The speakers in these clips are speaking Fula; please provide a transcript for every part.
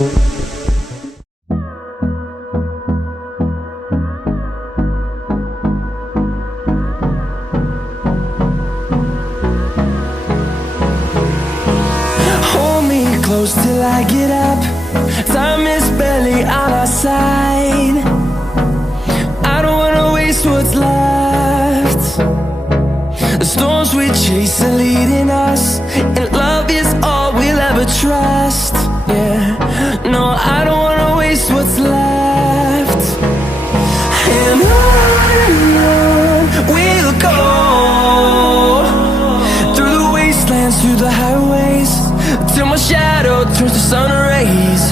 Close till I get up. Time is barely on our side. I don't wanna waste what's left. The storms we chase are leading us, and love is all we'll ever trust. Yeah, no, I don't wanna waste what's left. And on we'll go, through the wastelands, through the highways, till my shadow turns to sun rays.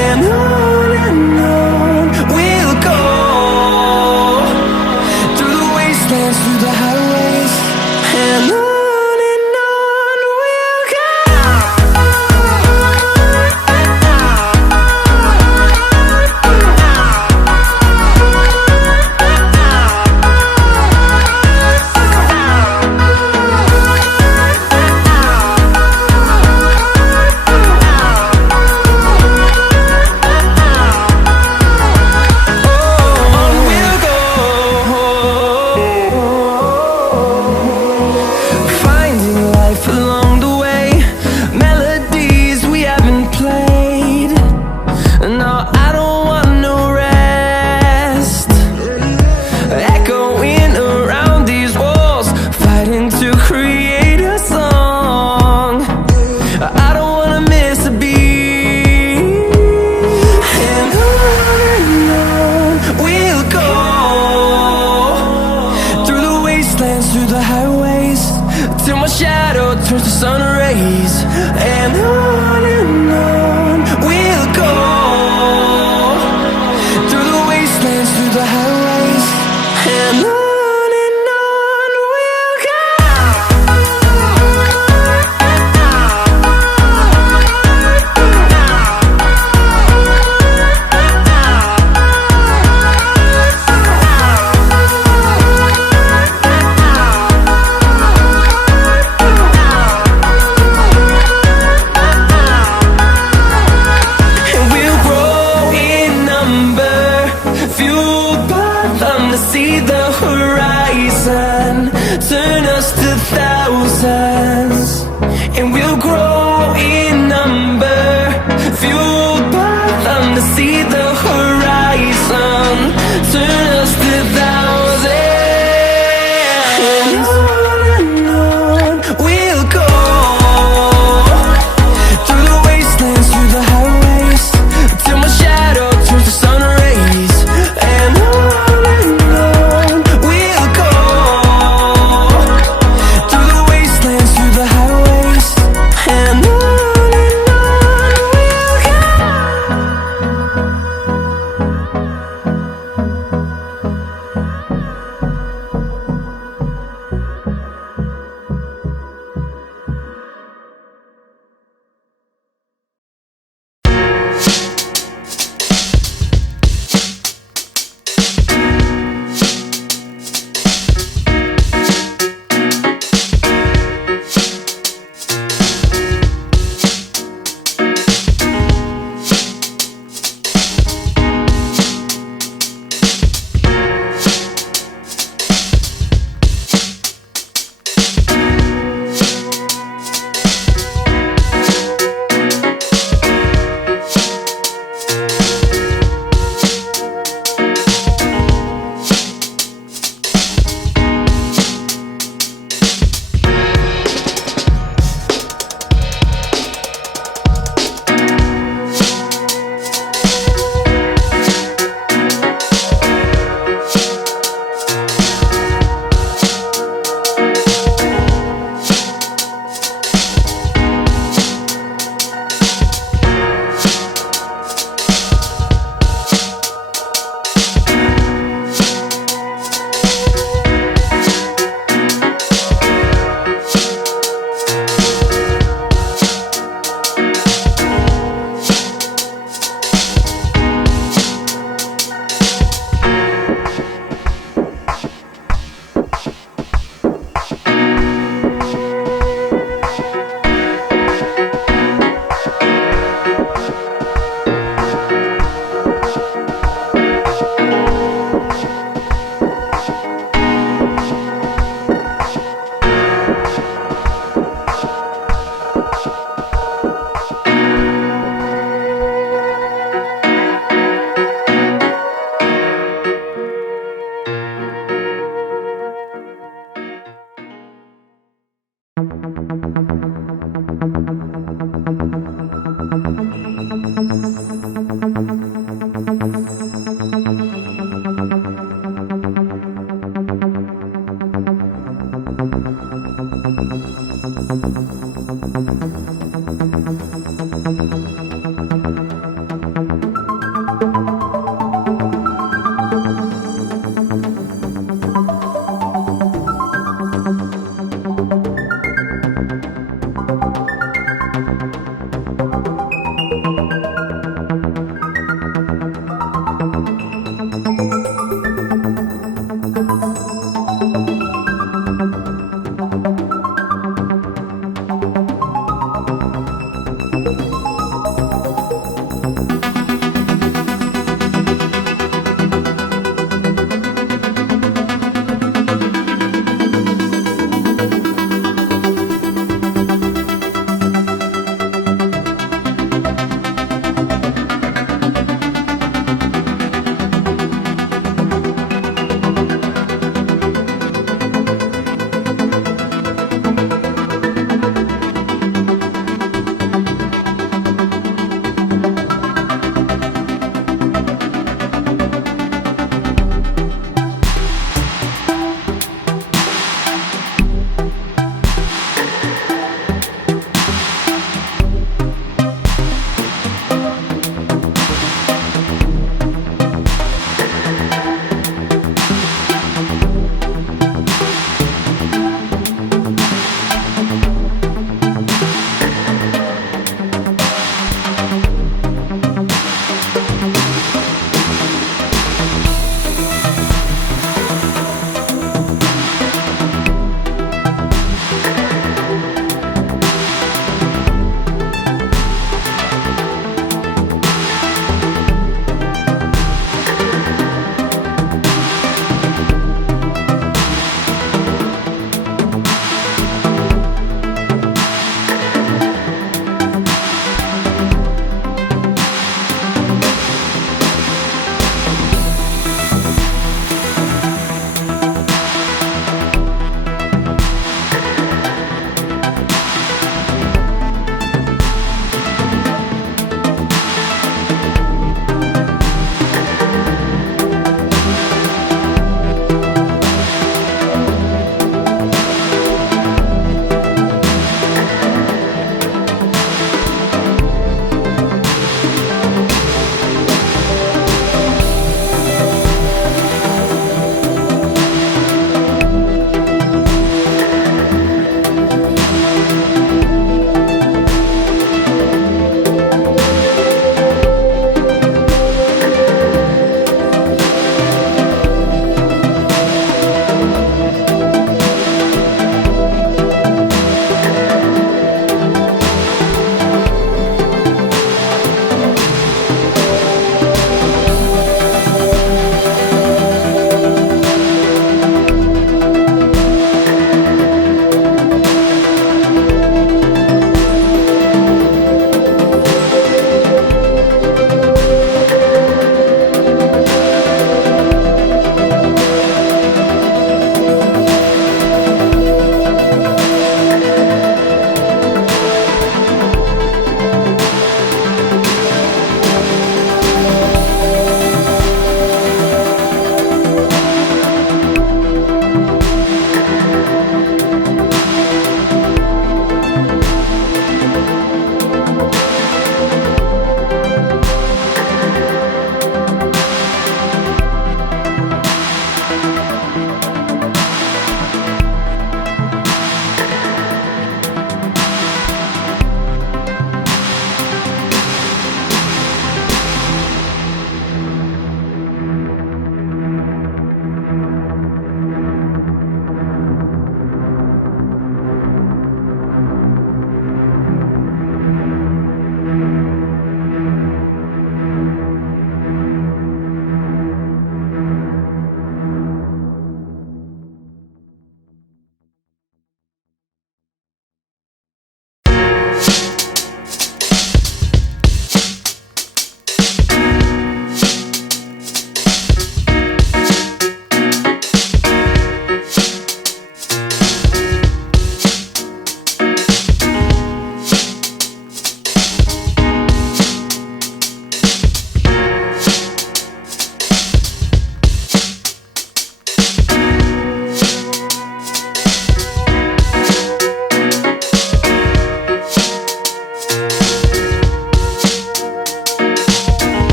And on we'll go, through the wastelands, through the highways, and on we'll go. Through the highways, till my shadow turns to sun rays. And on we'll go, through the wastelands, through the highways, and on we'll go. See the horizon turn us to thousands, and we'll grow in number, fueled by them to see the horizon turn us to thousands. And on we'll go, through the wastelands, through the highways, till my shadow turns to sun rays. And we'll go, through the wastelands, through the highways.